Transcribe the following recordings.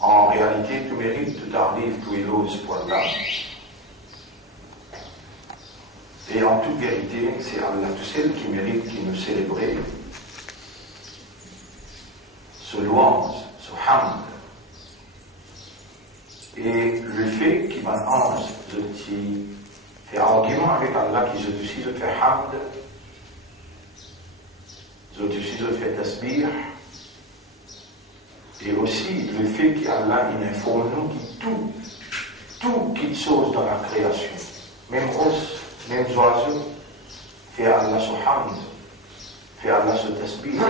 En réalité, tout mérite, tout arrive, tout est l'ose pour Allah. Et en toute vérité, c'est Allah tout seul qui mérite qui nous célébrer ce louange, ce hamd. Et le fait qu'il va ange, je fais argument avec Allah qui je suis, je fais hamd, je suis, je fais tasbih. Et aussi le fait qu'Allah il informe nous que tout qui chose dans la création, même os, même oiseaux, fait Allah ce hamd, fait Allah ce tasbih.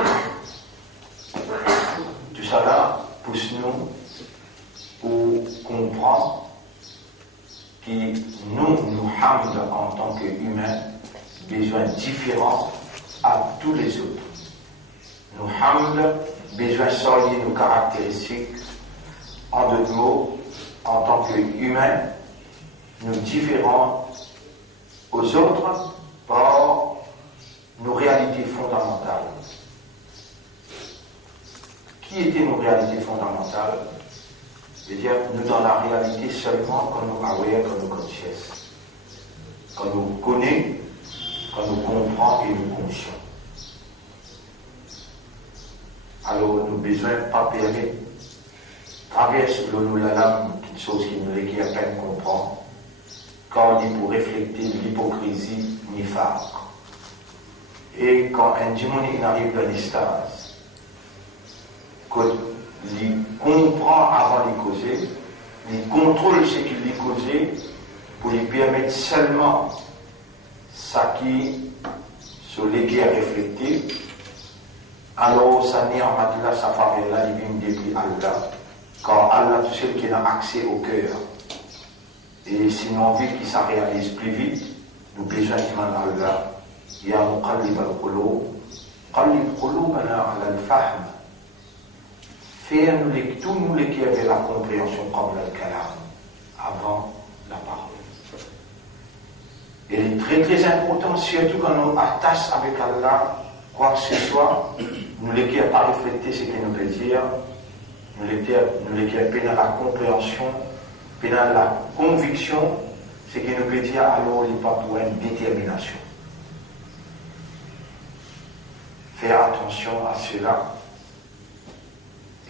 Tout ça là pousse nous pour comprendre que nous hamd en tant qu'humains, besoin différents à tous les autres. Nous hamd besoin solier nos caractéristiques, en d'autres mots, en tant qu'humains, nous différents aux autres par nos réalités fondamentales. Qui étaient nos réalités fondamentales? C'est-à-dire, nous dans la réalité seulement quand nous aware, quand nous connaissons, quand nous connaissons, quand nous comprenons et nous conscients. Alors, nous besoin pas permettre, traverse nous la lame, quelque chose qui nous requiert à peine comprendre, quand on dit pour refléter l'hypocrisie nifaq. Et quand un démon arrive dans l'extase, il comprend avant de causer, il contrôle ce qu'il lui causé pour lui permettre seulement ça qui sur lesquels refléter. Alors, ça n'est en matière, ça fait la divine depuis Allah, quand Allah, tout seul qui a accès au cœur. Et sinon, on veut qu'il se réalise plus vite, nous besoin de Allah. Ya muqallib al-qulub, qallib qulubana ala al-fahm. Faire tous nous les qui avaient la compréhension comme al-kalam, avant la parole. Et il est très très important, surtout quand nous attachons avec Allah, quoi que ce soit, nous les qui n'avons pas reflété ce qu'il nous veut dire, nous les qui avons la compréhension, la conviction, ce qu'il nous veut dire, alors il n'y a pas pour une détermination. Faire attention à cela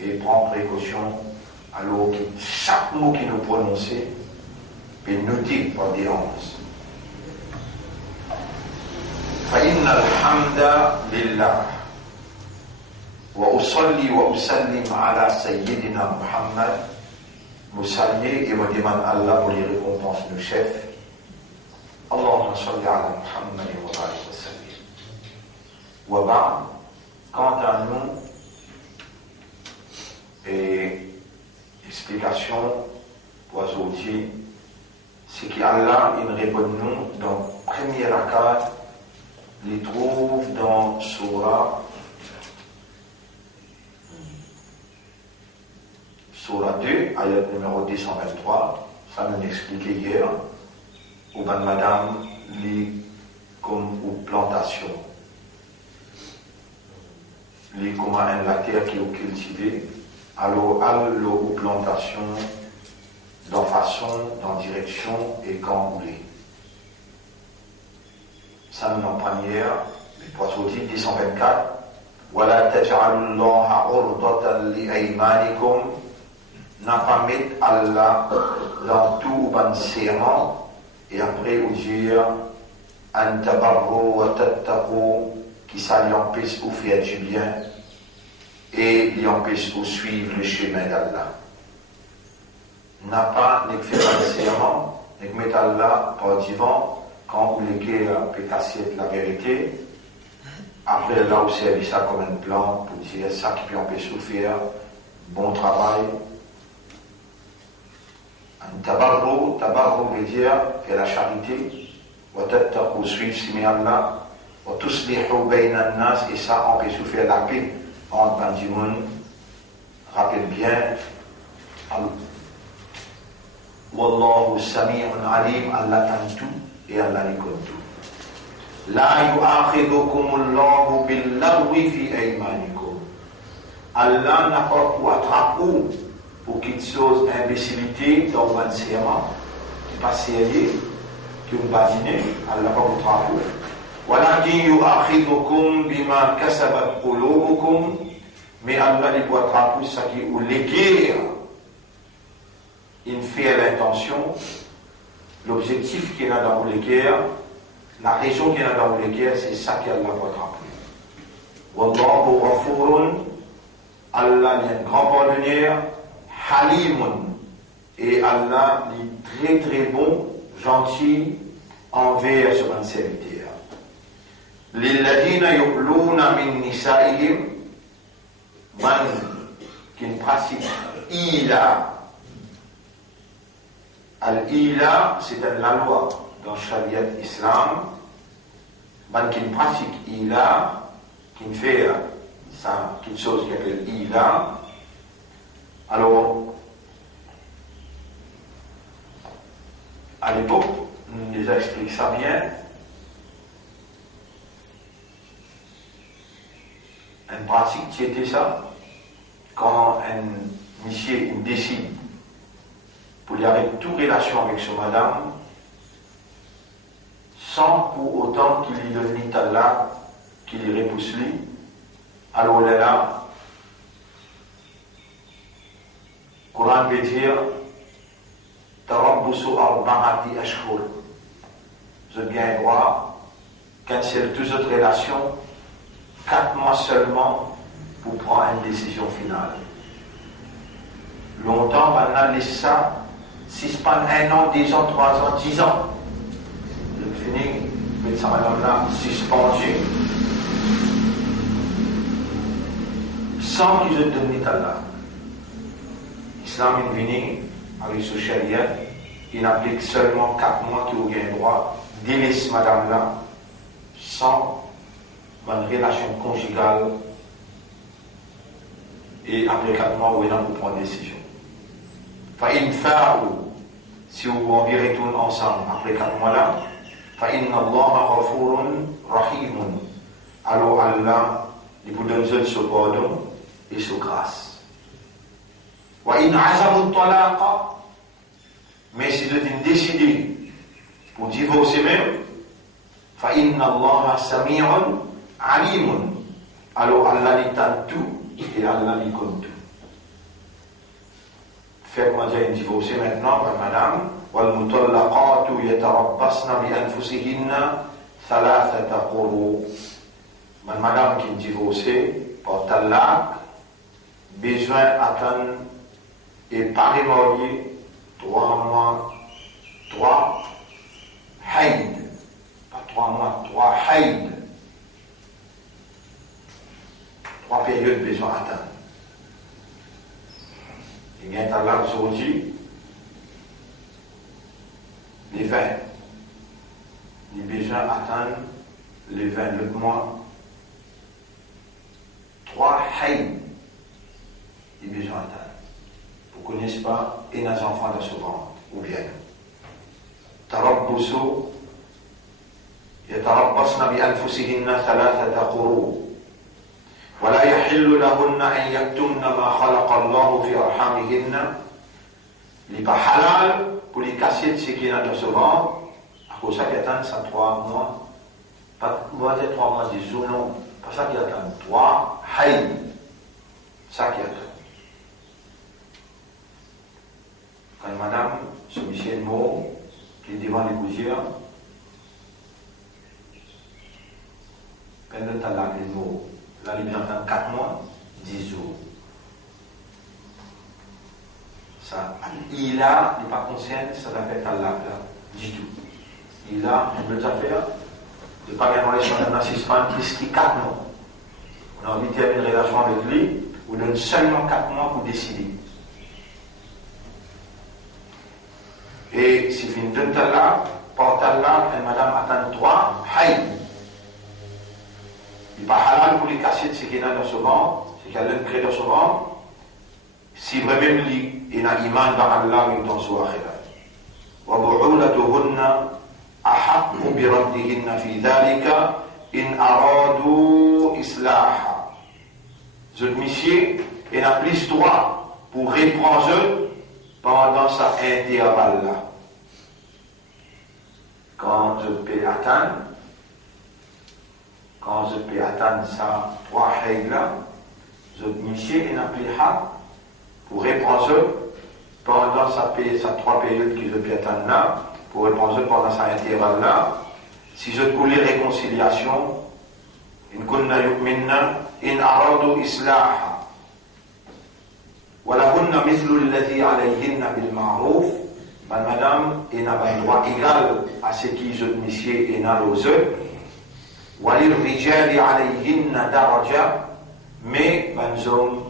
et prendre précaution alors que chaque mot qui nous prononçait est noté par des anges. فإن الحمد لله وأصلي وأسلم على سيدنا محمد مسلي et me demande Allah pour les récompenses du chef. Allahumma salli ala Muhammad wa barik wa sallim. Wa ba'd, quant à nous, et explication pour aujourd'hui, c'est qu'Allah il répond nous dans le premier rakat. Il trouve dans Surah 2, ayat numéro 223, ça nous expliquait hier, où ben madame lit comme une plantation, lit comme la terre qui est cultivée, alors une plantation dans façon, dans direction et quand vous voulez. Ça nous en première, pour sortir 224, وَلَا تَجْعَلُوا اللَّهَ عُرْضَةً لِأَيْمَانِكُمْ, n'a pas mis Allah dans tout ban serment, et après vous dire أَن تَبَرُّوا وَتَتَّقُوا, qui ça lui empêche de faire du bien, et lui empêche de suivre le chemin d'Allah. N'a pas fait un serment, ne met Allah par divan, quand vous l'équez peut casser la vérité, après là, vous servez ça comme un plan pour dire ça qui peut empêcher de faire bon travail. Tabarrou veut dire faire la charité, ou suivre si Allah, ou tous les nas, et ça empêche de faire la paix entre les gens. Rappelle bien, Wallahu sami'un alim, Allah t'aime tout. Et Allah les connaît tout. La yu'akhidukumullahu bil-lagwi fi aymanikum. Allah n'a pas pour attraper pour quelque chose imbécilité dans un serment, qui pas sérieux, qui vous badinez, Allah va vous travailler. ولكن يؤاخذكم بما كسبت قلوبكم mais Allah les doit attraper ce qui ou l'éguerre il fait l'intention l'objectif qu'il y a dans l'éguerre la raison qu'il y a dans l'éguerre c'est ça qu'Allah doit attraper Wallahu ghafurun Allah est un grand pardonneur halimun et Allah est très très bon gentil envers son serviteur للذين يؤلون من نسائهم qui pratique ila. Al-ila, c'est la loi dans Sharia Islam. Qui pratique ila, qui fait ça, quelque chose qui s'appelle ila. Alors, à l'époque, on les explique ça bien. Une pratique qui était ça, quand un monsieur décide pour y avoir toute relation avec son madame, sans pour autant qu'il lui donne ni talaq, qu'il lui repousse lui, alors là, le Coran veut dire Tarabbusu arba'ati ashhur. Vous avez bien droit, cancel toutes autres relations. 4 mois seulement pour prendre une décision finale. Longtemps, on a laissé ça, si c'est pas 1 an, 2 ans, 3 ans, 10 ans. Je finis, mais ça madame-là, suspendu, sans qu'ils aient donné talaq. L'islam est venu avec ce charia, il n'applique seulement 4 mois qui ont gain droit, délaisse madame-là, sans une relation conjugale et après 4 mois, où il a pour prendre une décision. فَإِنْ فَاءُوا si vous envirez tous ensemble après 4 mois-là, فَإِنَّ اللَّهَ غَفُورٌ رَحِيمٌ alors Allah, il vous donne ce pardon et ce grâce. وَإِنْ عَزَمُوا الطَّلَاقَ mais si vous êtes décidé pour divorcer même, فَإِنَّ اللَّهَ سَمِيعٌ alimun alors Allah l'entend tout et Allah l'y compte tout. Faites-moi dire une divorcée maintenant, madame. وَالْمُطَلَّقَاتُ يَتَرَبَّصْنَ بِأَنفُسِهِنَّ ثَلَاثَةَ قُرُوء madame qui est divorcée par talaq, besoin d'attendre et pas remarier 3 mois, 3 haïd, pas 3 mois, 3 haïd. 3 périodes besoin d'atteindre. Il y a un talaq aujourd'hui, les 20. Les besoins attendent les 20 le mois. 3 haïd. Les besoins attendent. Vous ne connaissez pas, et nos enfants dans ce ventre, ou bien. Tarabbusu, yatarabbasna bi anfusihinna thalathata quru. ولا يحل لهن أن يكتمن ما خلق الله في أرحامهن il n'est pas halal pour les casser ce qui est dans ce ventre à cause ça qui attend ça 3 mois pas 3 mois de jours non pas ça qui attend 3 haïd ça qui attend quand madame ce monsieur mot qui est devant les gouttières quand le talaq est mot la libération dans 4 mois, 10 jours. Ça, il a, n'est pas conscient, ça s'appelle talaq là, du tout. Il a, on peut déjà faire, de ne pas avoir une relation d'un assistant qui 4 mois. On a envie de terminer une relation avec lui, on donne seulement 4 mois pour décider. Et si vous faites 2 talaq, par talaq, madame attend 3, haïd. Il n'est pas halal pour les casser de ce qu'il y a dans ce ventre, ce qu'il y a crée dans ce ventre, si vraiment il y a un iman dans Allah et dans ce akhirat. وَبُعُولَتُهُنَّ أَحَقُّ بِرَدِّهِنَّ فِي ذَلِكَ إِنْ أَرَادُوا إِصْلَاحًا. Ce monsieur, il a plus droit pour reprendre pendant sa intervalle-là. Quand je peux atteindre ça, trois règles-là, je m'initier et n'appliquera pour reprendre pendant sa trois périodes que je peux atteindre là, pour reprendre pendant sa intervalle-là. Si je voulais réconciliation, in kunna yu'minna in aradu islaha. ولهن مثل الذي عليهن بالمعروف. Madame, il n'a pas un droit égal à ce qui je monsieur et n'a aux eux. وَلِلْرِجَالِ عَلَيْهِنَّ دَرَجَةً. Mais, madame,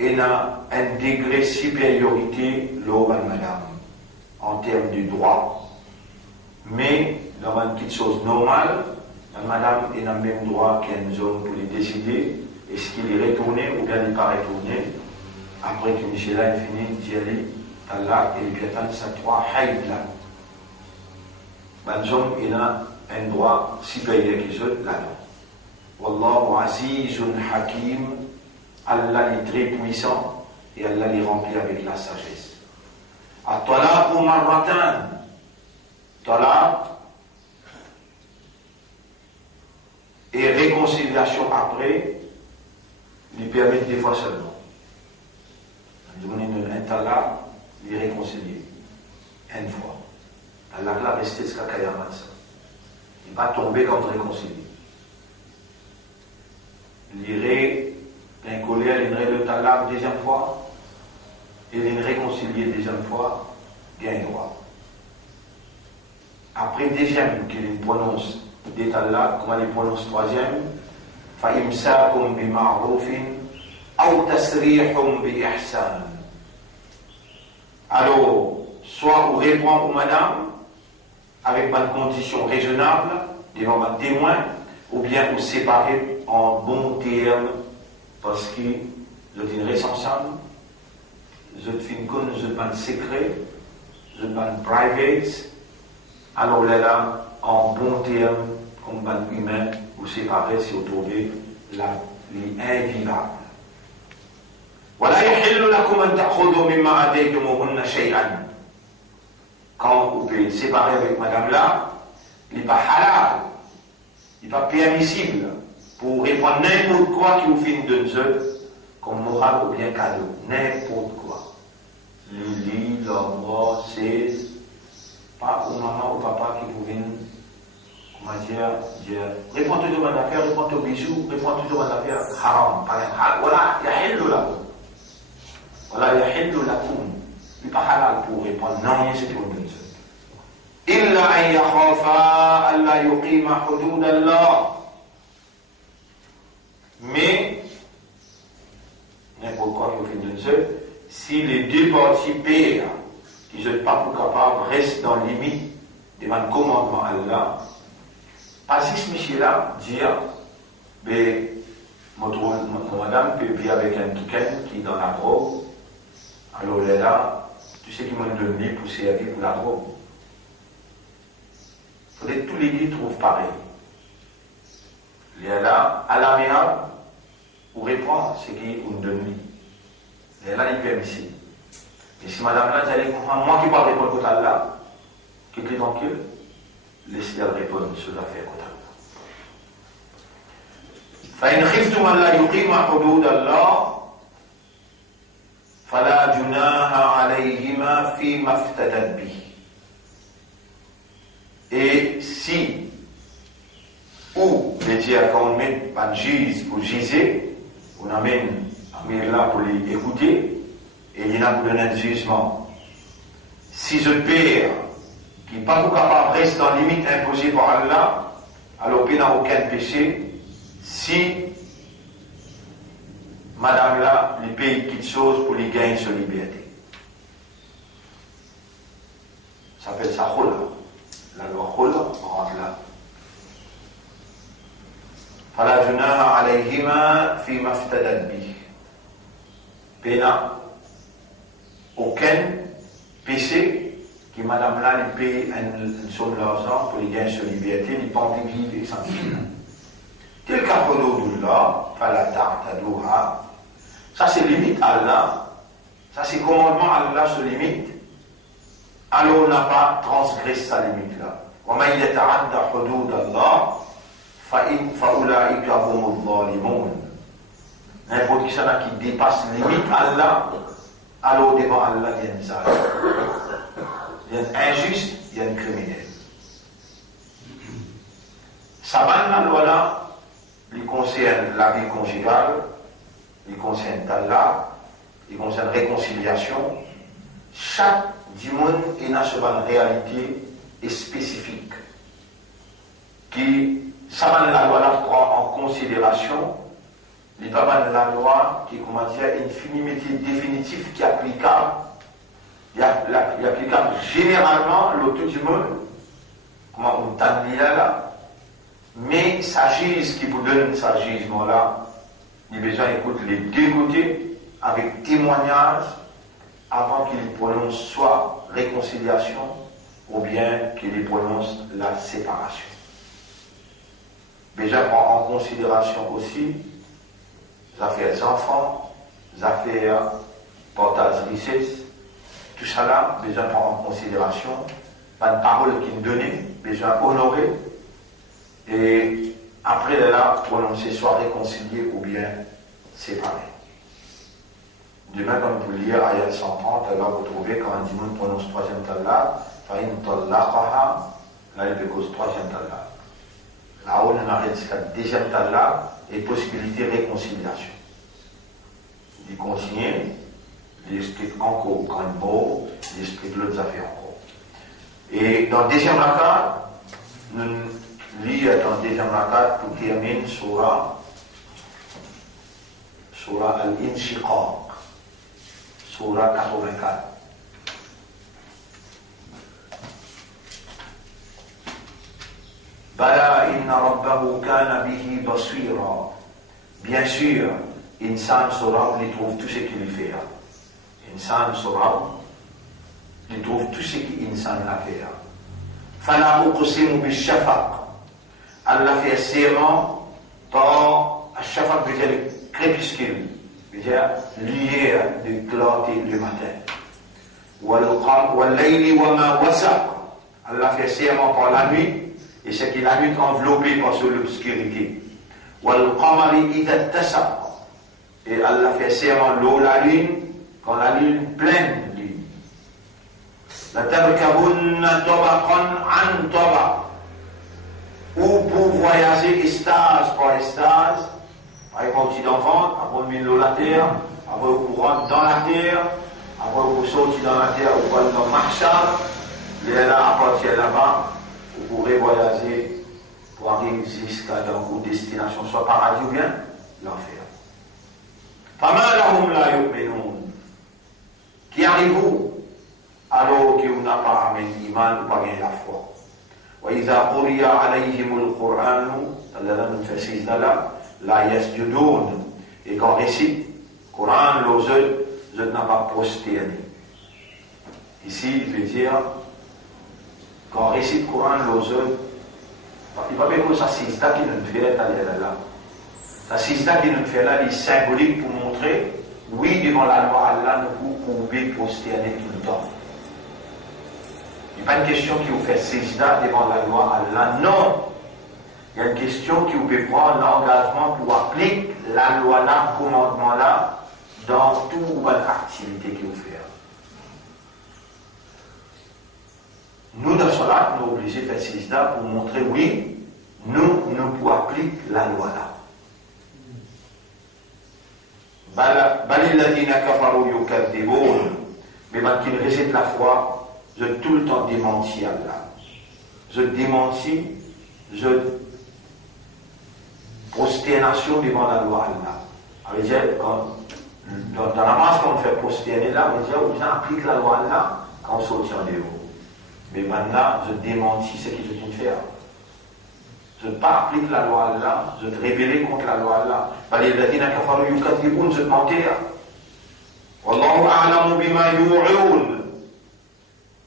il a un degré supériorité, madame, en termes de droit. Mais, dans une petite chose normale, madame, il a le même droit qu'un homme pour les décider est-ce qu'il est retourné ou bien il n'est pas retourné. Après que Michel a fini d'y aller, Allah et puis attendre sa trois haïd là. Madame, il a un droit supérieur qui se là-dedans. Wallahu azizun hakim. Allah est très puissant et Allah les remplit avec la sagesse. At-talaq marratan. Talaq et réconciliation après lui permettent des fois seulement. On est un talaq, les réconcilier une fois. Allah l'a resté jusqu'à Kayamat. Il n'est pas tombé quand on réconcilie. L'irait un colère, il le talaq deuxième fois, et il réconcilier deuxième fois, il y a un droit. Après deuxième qu'il prononce des talaq, comment il prononce troisième, فَإِمْسَاكُمْ بِمَعْرُوفٍ أَوْ تَسْرِيحٌ بِإِحْسَانٍ. Alors, soit vous répondez aux madame avec une condition raisonnable devant un témoin, ou bien vous séparez en bons termes parce que vous êtes restent ensemble, vous êtes fin con, vous êtes un secret, vous êtes un private. Alors là, en bons termes, comme un humain, vous séparez si vous trouvez l'invivable. ولا يحل لكم أن تأخذوا مما آتيتموهن شيئا. Quand vous pouvez séparer avec madame là, il n'est pas halal, il n'est pas permissible pour répondre n'importe quoi qui vous fait de eux comme morale ou bien cadeau, n'importe quoi. Le lit, l'endroit, c'est pas au maman ou papa qui vous viennent, comment dire, réponds toujours à l'affaire, réponds au bijou, réponds toujours à l'affaire haram, par exemple, voilà, yahillu lakum. Voilà, yahillu lakum. Il n'est pas halal pour répondre, non, c'est tout le monde. إلا أن يخافا ألا يقيم حدود الله. Mais, n'importe quoi qui fait de Dieu, si les deux parties payent, qui ne sont pas capables, restent dans la limite devant le commandement Allah, pas si ce monsieur-là dit, mais mon madame peut vivre avec un toucan qui est dans la drogue, alors là, tu sais qu'il m'a donné pour servir pour la drogue. Peut-être tous les guides trouvent pareil. Il y a là, à l'amiable, on répond ce qui est une demi. Il y a là, il est permissible. Et si madame là, vous allez comprendre, moi qui parle répondre contre Allah, qui est tranquille, laissez-le répondre sur l'affaire contre Allah. فإن خفتم ألا يقيم حدود الله فلا جناح عليهما فيما افتدت به. Et si, ou les dire qu'on met un juge pour giser, on amène un là pour les écouter, et il y en a pour donner un jugement. Si je perds, qui n'est pas capable de rester dans la limite imposée par Allah, alors il n'y a aucun péché. Si madame là, les paye quelque chose pour les gagner sur liberté. Ça s'appelle ça khula. La loi khula rentre là. فلا جناح عليهما فيما افتدت به. Péna, aucun péché qui madame là lui paye une somme d'argent pour les gagner sur liberté, il pas envie de vivre sans vivre. تلك حدود الله فلا تعتدوها. Ça c'est limite Allah, Ça c'est commandement, Allah se limite. Alors on n'a pas transgressé sa limite là. وَمَنْ يَتَعَدَّ حُدُودَ اللَّهِ فَأُولَٰئِكَ هُمُ الظَّالِمُونَ. N'importe qui qui dépasse la limite Allah, alors devant Allah il y a une zalim. Il y a un injuste, il y a un criminel. Ça va la loi là, il concerne la vie conjugale, il concerne Allah, il concerne réconciliation. Chaque dimanche est une réalité spécifique qui, ça va la loi là prend en considération. Il va pas la loi qui, comment dire, une finalité définitive qui est applicable. Il est applicable généralement l'autre du monde, comment on t'a dit là, mais s'agisse qui vous donne ce jugement-là, il a besoin d'écouter les deux côtés avec témoignage avant qu'il prononce soit réconciliation ou bien qu'il prononce la séparation. Déjà prend en considération aussi les affaires enfants, les affaires portage richesse, tout ça là, besoin prendre en considération, pas de parole qui nous donnait, besoin honorer, et après là, prononcer soit réconcilié ou bien séparé. Demain, comme vous lire ayat 130, là vous trouvez quand un dimanche prononce troisième talaq, fa'in talaqaha, là il cause troisième talaq. Là on arrête jusqu'à deuxième talaq et possibilité de réconciliation. Il continue, il explique encore quand il mot, il explique l'autre affaire encore. Et dans le deuxième rakat, nous lisons dans le deuxième rakat pour terminer surah Al-Inshiqaq, surah 84. Bala inna rabbahu kana bihi basira. Bien sûr, Insan saura, il trouve tout ce qu'il fait. Insan saura, il trouve tout ce qu'Insan a fait. Fala uqsimu bil-shafaq. Allah fait serment par Shafaq, veut dire le crépuscule, veut dire lié de clarté le matin. Wal-layli wa ma wasaq. Allah fait serment par la nuit, et c'est que la nuit enveloppée par l'obscurité. Wal-qamari idha tasaq. Et Allah fait serment l'eau, la lune, quand la lune pleine lune. La tabkabunna tabaqan an tabaq. Ou pour voyager stage par stage, par exemple petit d'enfant, après on met l'eau la terre, après on rentre dans la terre, après on sortit dans la terre, on va dans le marchand, et là, à partir là-bas, vous pourrez voyager pour arriver jusqu'à une destination, soit paradis ou bien l'enfer. Qui arrive-vous alors que vous n'avez pas amené l'iman ou pas gagné la foi. وإذا قرئ عليهم القرآن الذين في السجدة لا يسجدون. Et quand on récite le Coran, l'autre n'a pas prosterné. Ici, il veut dire, quand on récite le Coran, l'autre, il va bien que ça c'est ça qui nous fait là. Ça c'est ça qui nous fait là, il est symbolique pour montrer, oui, devant la loi Allah, nous pouvons prosterner tout le temps. Il n'y a pas une question qui vous fait sajda devant la loi Allah, non. Il y a une question qui vous peut prendre l'engagement pour appliquer la loi là, le commandement là, dans toute activité que vous faites. Nous, dans cela, nous sommes obligés de faire sajda pour montrer, oui, nous pouvons appliquer la loi là. Balilladina kafaru yukadibun. Mais quand il rejette la foi, je tout le temps démentis Allah. Je démentis, je prosternation devant la loi Allah. Ça veut dire, dans la masse qu'on fait prosterner là, on veut dire, on applique la loi Allah quand on sort en dehors. Mais maintenant, je démentis ce que je viens de faire. Je ne pas applique la loi Allah, je te rébeller contre la loi Allah. Balilladina kafaru yukadibun, je te mentir. Wallahu a'lamu bima yu'un.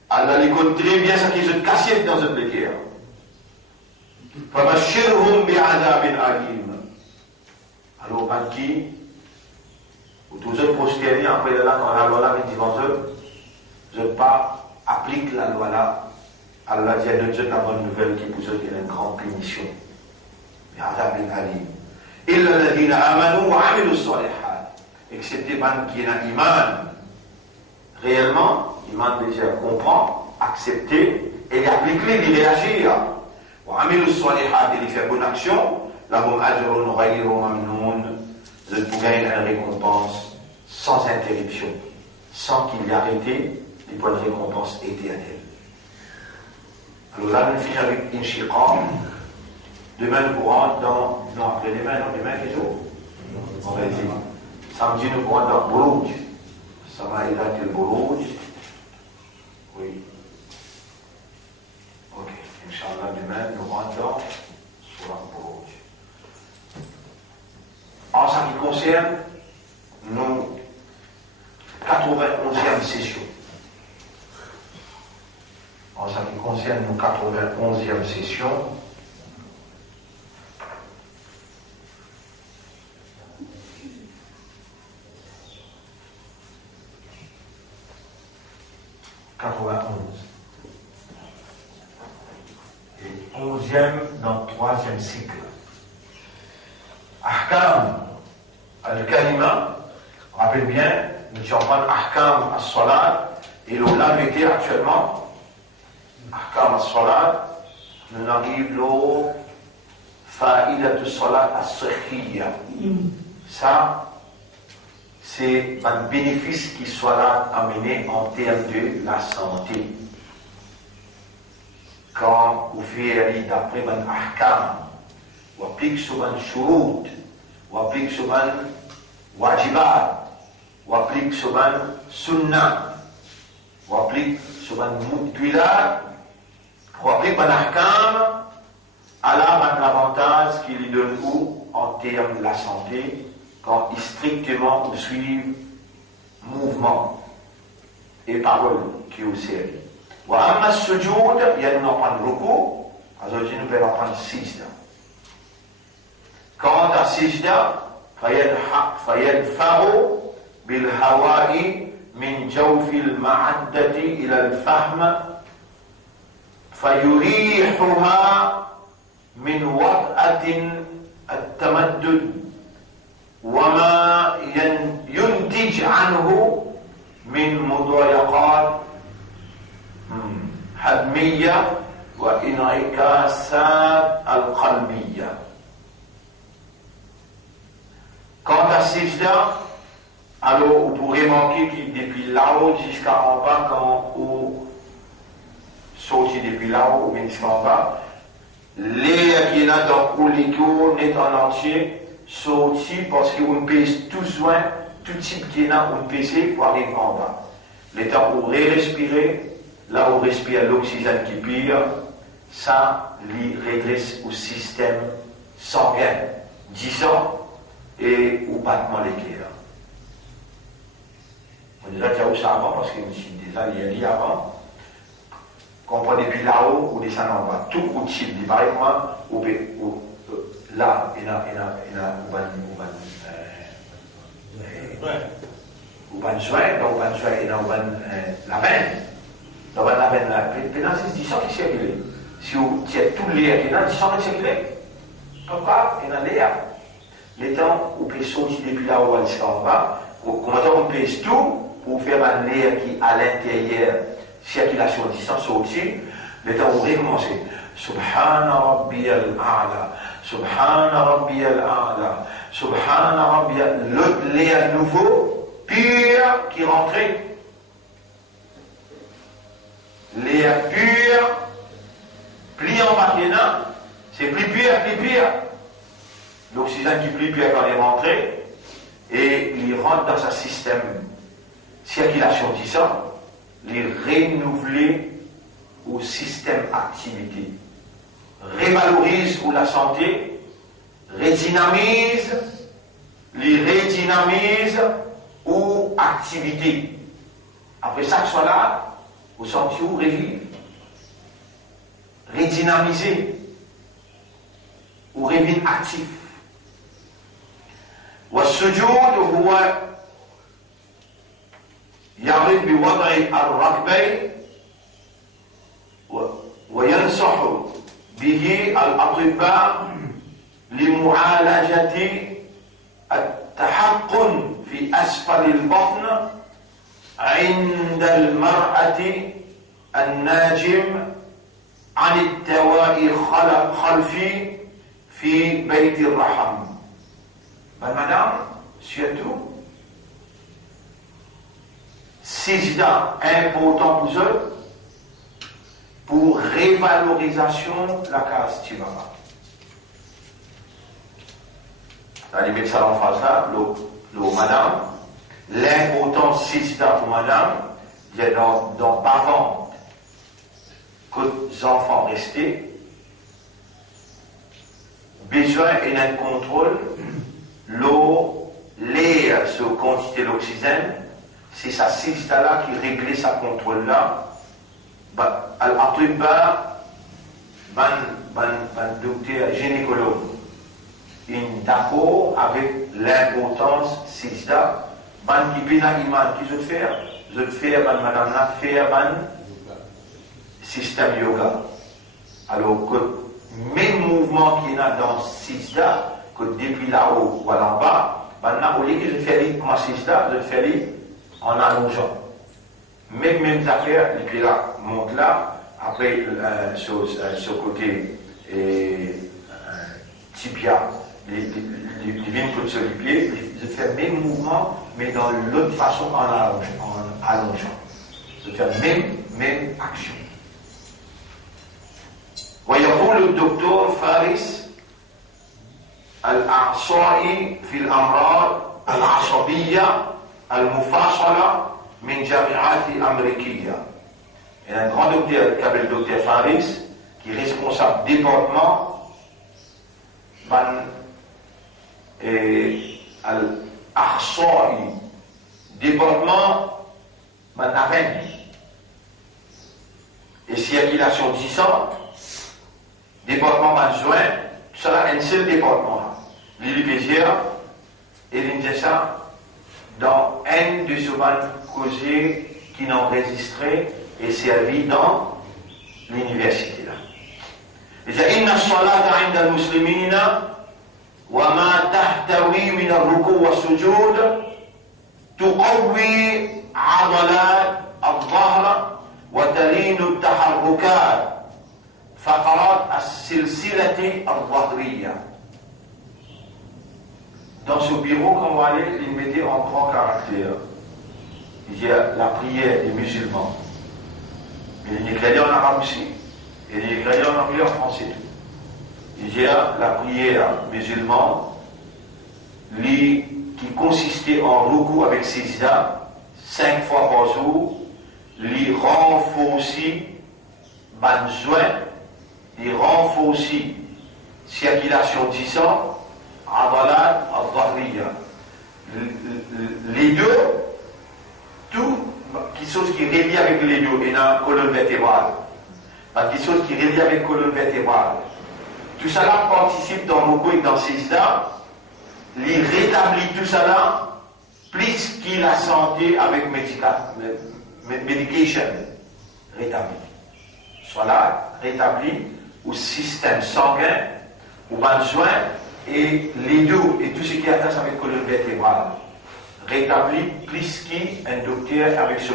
Allah les connaît très bien ce qu'ils ont caché dans cette guerre. فَبَشِّرْهُمْ بِعَذَابٍ أَلِيمٍ. Alors, qui Ou tous eux prosterner, après là, quand la loi là, dit devant eux, je pas applique la loi là, Allah dit à Dieu la bonne nouvelle qui vous donne une grande punition. إلا الذين آمنوا وعملوا الصالحات. Excepté man qui est un iman, réellement, iman déjà comprend, accepter et appliquer, il réagir. وعملوا الصالحات, il fait bonne action. لهم أجر غير ممنون. Vous êtes pour gagner une récompense sans interruption, sans qu'il y ait arrêté, une bonne récompense éternelle. Alors là, nous finissons avec Inshiqaq. Demain, nous rentrons dans. Non, après-demain, non, demain, qu'est-ce que on va dire. Samedi, nous rentrons dans Buruj. Samaïdat el Buruj. Oui. Ok. Inch'Allah, demain, nous rentrons sur la Buruj. En ce qui concerne nos 91e session. En ce qui concerne nos 91e session, et 11e dans le 3e cycle. Ahkam al-Kalima, rappelez bien, nous sommes en train d'Ahkam al-Salat, et l'on été actuellement, Ahkam al-Salat, nous arrivons au Fa'idat al-Salat al-Sihiyya. Ça, c'est un bénéfice qui soit amené en termes de la santé. Quand vous faites d'après un ahkam, vous appliquez sur un shurut, vous appliquez sur un wajibat, vous appliquez sur un sunnah, vous appliquez sur un mubtilat, vous appliquez un ahkam, Allah a un avantage qui lui donne où en termes de la santé, quand strictement vous suivez mouvement et parole qui est au sérieux. Wa amma sujoud, il y a nous en prendre beaucoup, aujourd'hui nous pouvons en prendre 6. Quant à sijda, فيدفع بالهواء من جوف المعدة إلى الفهم فيريحها من وطأة التمدد وما ينتج عنه من مضايقات حتمية وانعكاسات القلبية. Quant à Sijda, alors vous pourrez manquer que depuis là-haut jusqu'à en bas, quand vous sortez depuis là-haut ou jusqu'à en bas, l'air qui est là dans le liquide n'est en entier sorti parce qu'on pèse tout soin, tout type qui est là, on pèse pour arriver en bas. Le temps où respirer, là où on respire l'oxygène qui pire, ça lui régresse au système sanguin, 10 ans, et au battement des cœurs. On a déjà dit ça avant, parce que je me suis déjà dit avant, qu'on prend depuis là-haut ou descend en bas, tout au type, du pareil moi, là, il y a un soin, donc un soin, il y a la veine. Donc la veine là, maintenant c'est 10 ans qui circule. Si vous tirez tout l'air qui est là, 10 ans qui circule. Comme quoi, il y a l'air. Les temps où on peut sortir depuis là-haut jusqu'en bas, comment on pèse tout pour faire un air qui à l'intérieur, circulation 10 ans sortir, les temps où on recommence. Subhana Rabbiyal A'la, Subhana Rabbiyal A'la, Subhana Rabbiyal, l'air nouveau, pur qui rentrait. L'air pur, pliant maintenant, c'est plus pur, plus pur. L'oxygène qui est plus pur quand il est rentré, et il rentre dans un système circulation 10 ans, il renouveler au système activité, révalorise pour la santé, redynamise ou activité. Après ça, que soit là, vous sentez où revivre, redynamiser ou revivre actif. والسجود هو يرد بوضع الركبين وينصح به الأطباء لمعالجة التحقن في أسفل البطن عند المرأة الناجم عن الدواء خلفي في بيت الرحم. Madame, surtout, sijda important pour eux, pour révalorisation de la case Tibaba. Dans les médecins en face là, le madame, l'importance sijda pour madame, il y a dans avant que les enfants restés, besoin d'un contrôle, l'eau, l'air sur quantité d'oxygène, c'est sa sijda là qui réglait sa contrôle là. Al-Atibba, docteur gynécologue, est d'accord avec l'importance sijda, qui peut faire, madame là, faire système yoga. Alors que même mouvement qu'il y a dans sijda, que depuis là-haut ou là-bas, au lieu que je fais ma sijda, je fais en allongeant. Même affaires, et puis là, monte là, après sur côté tibia, les vignes que sur les pieds, je fais le même mouvement, mais dans l'autre façon en allongeant. Je fais même action. ويقول الدكتور فارس الأعصائي في الأمراض العصبية المفاصلة من جامعات أمريكية. Il y a un grand docteur qui s'appelle le docteur Faris, qui est responsable du département al-Ahsai, département Manhattan. Et circulation du sang, département Manjoin, tout ça, un seul département. L'Ilipésia et l'Indessa, dans un de ces causés qui n'ont enregistré et servi dans l'université là. إن الصلاة عند المسلمين وما تحتوي من الركوع والسجود تقوي عضلات الظهر وتلين التحركات فقرات السلسلة الظهرية. Dans ce bureau, quand on va aller, il mettait en grand caractère. Il y a la prière des musulmans. Mais il écrivait en arabe aussi. Et il écrivait en anglais, en français tout. Il y a la prière musulmane qui consistait en ruku avec sijda 5 fois par jour, qui renforce besoin, qui renforce circulation du sang, adalat al-dhahriya. Les deux, tout quelque chose qui est relié avec les deux, et la colonne vertébrale, quelque chose qui est relié avec la colonne vertébrale. Tout cela participe dans le ruku et dans sijda, il rétablit tout cela, plus qu'il a santé avec medication rétabli. Cela rétablit au système sanguin, au besoin, et les deux, et tout ce qui est attaché avec la colonne vertébrale, rétablit plus qu'un docteur avec ce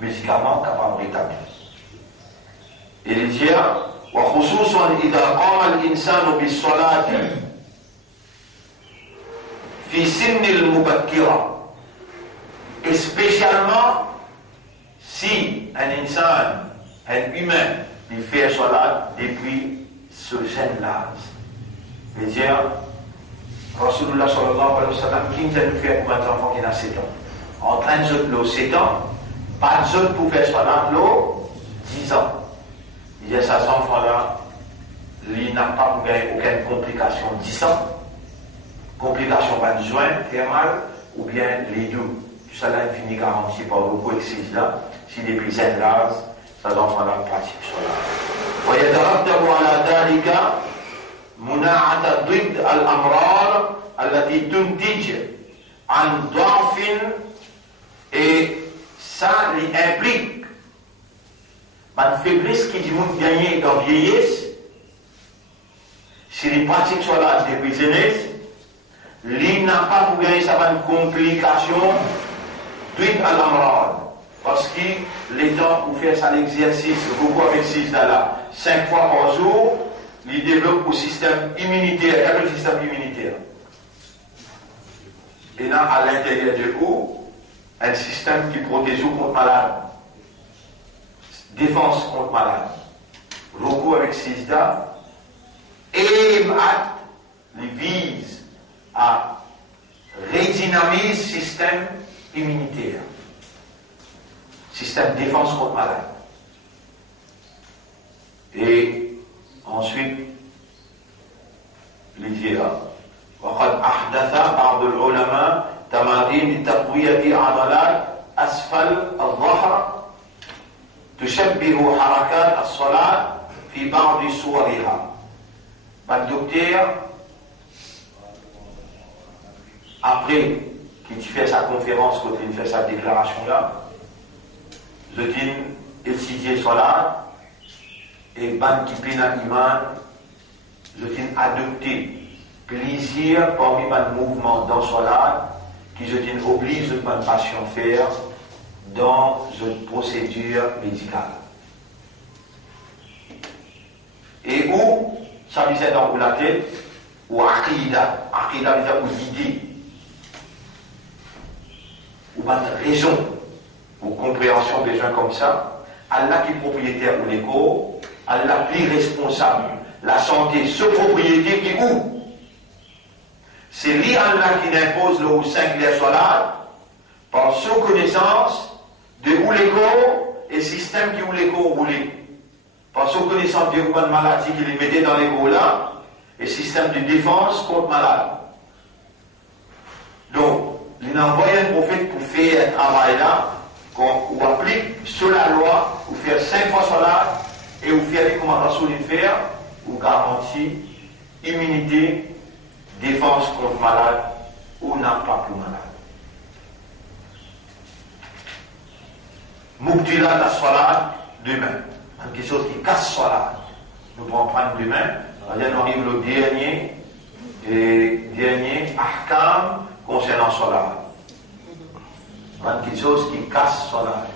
médicament capable de rétablir. Et il dit, وخصوصا إذا قام الإنسان بالصلاة في سن المبكرة, et spécialement si un insan, un humain, il fait salat depuis ce jeune âge. C'est-à-dire, Rasulullah sallallahu alayhi wa sallam, qui nous a fait pour un enfant qui a 7 ans? En train de l'eau 7 ans, pas de zone pour faire salat l'eau 10 ans. Il y a ces enfants-là, il n'a pas aucune complication 10 ans, complication pas de joint, faire mal, ou bien les deux. Tout ça là est fini garanti par le coup là, si depuis cet âge, ces enfants-là pratiquent cela. ويترتب على ذلك مناعة ضد الأمراض التي تنتج عن ضعف ça implique une faiblesse qui dit monde gagner dans vieillesse, si les pratiques sont là depuis jeunesse, il n'a pas pour gagner ça une complication suite à l'amrad. Parce que les temps pour faire ça l'exercice, beaucoup avec 6 là, 5 fois par jour, il développe au système immunitaire. Il y a le système immunitaire. Et là, à l'intérieur de vous, un système qui protège contre malade. Défense contre malade. Recours avec 6 et il vise à redynamiser le système immunitaire. Système de défense contre malade. Et ensuite, il dit là, وقد أحدث بعض العلماء تمارين لتقوية عضلات أسفل الظهر تشبه حركات الصلاة في بعض صورها. Le docteur, après qu'il fait sa conférence, quand il fait sa déclaration là, je dis, étudier cela, et ban qui pina iman, je dis, adopter plaisir parmi les mouvements dans cela, qui je dis, oblige de mon patient faire dans une procédure médicale. Et où, ça visait dans la tête, ou aqida veut dire ou l'idée, ou une raison, ou compréhension des gens comme ça, Allah qui est propriétaire ou l'écho, Allah plus responsable. La santé, ce propriété qui est où? C'est lui Allah qui impose le 5 les solat par sa connaissance de où l'écho et système qui où l'écho roulé. Par sa connaissance de où une maladie qu'il mettait dans l'écho là et système de défense contre malade. Donc, il a envoyé un prophète pour faire un travail là, qu'on applique sur la loi, ou faire 5 fois cela, et ou faire les recommandations de faire, ou garantir immunité, défense contre malade, ou n'a pas pour malade. Moubdila la salat demain. Quelque chose qui casse salat. Nous pouvons prendre demain. On arrive le dernier ahkam concernant salat. Quelque chose qui casse salat.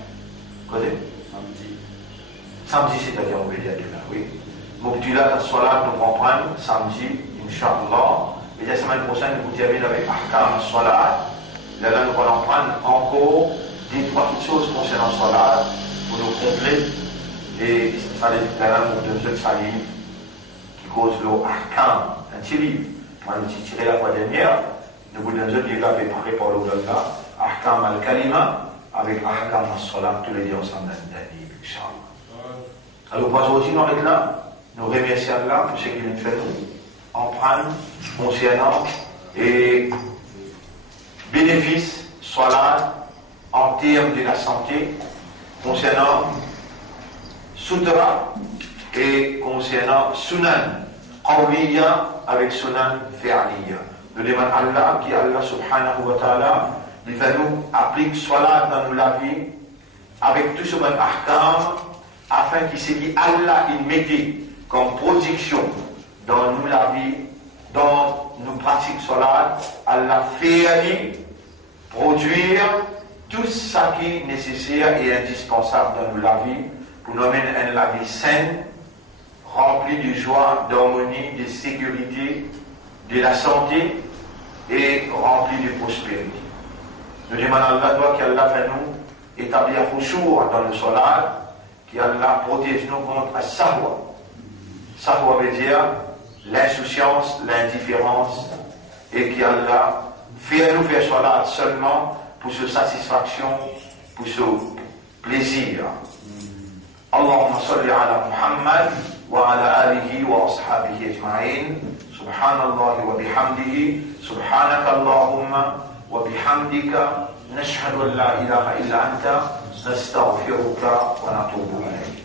Connaissez? Samedi, c'est-à-dire on veut dire demain, oui. Moubdila la salat, nous pouvons prendre samedi, Inch'Allah. Et la semaine prochaine, nous terminons avec ahkam salat. Là, nous allons prendre encore des 3 petites choses concernant salat pour nous compléter. Et il fallait nous donner ce livre qui cause le ahkam, un petit livre. On l'a tiré la fois dernière. Nous vous donnons un livre préparé par l'Oulala, ahkam al-kalima, avec ahkam al-salat, tous les deux ensemble dans un livre, Inch'Allah. Alors, aujourd'hui, nous sommes là. Nous remercions Allah pour ce qu'il nous fait en prendre concernant et bénéfice salat en termes de la santé, concernant Sutra et concernant Sunan Qawliya avec Sunan Fi'liya. Nous demandons Allah qui Allah subhanahu wa ta'ala il va nous appliquer salat dans la vie avec tout ce bon ahkam afin qu'il se dit Allah il mettait comme production dans nous la vie, dans nos pratiques salat, Allah fait produire tout ce qui est nécessaire et indispensable dans nous la vie pour nous mener à la vie saine, remplie de joie, d'harmonie, de sécurité, de la santé et remplie de prospérité. Nous demandons à Allah qu'Allah fait nous établir khushu' dans le salat, qu'Allah protège nous contre la sahwa. Sahwa veut dire l'insouciance, l'indifférence et qu'Allah fait nous faire salat seulement pour sa satisfaction, pour ce plaisir. اللهم صل على محمد وعلى آله وأصحابه أجمعين سبحان الله وبحمده سبحانك اللهم وبحمدك نشهد أن لا إله إلا أنت نستغفرك ونتوب إليك.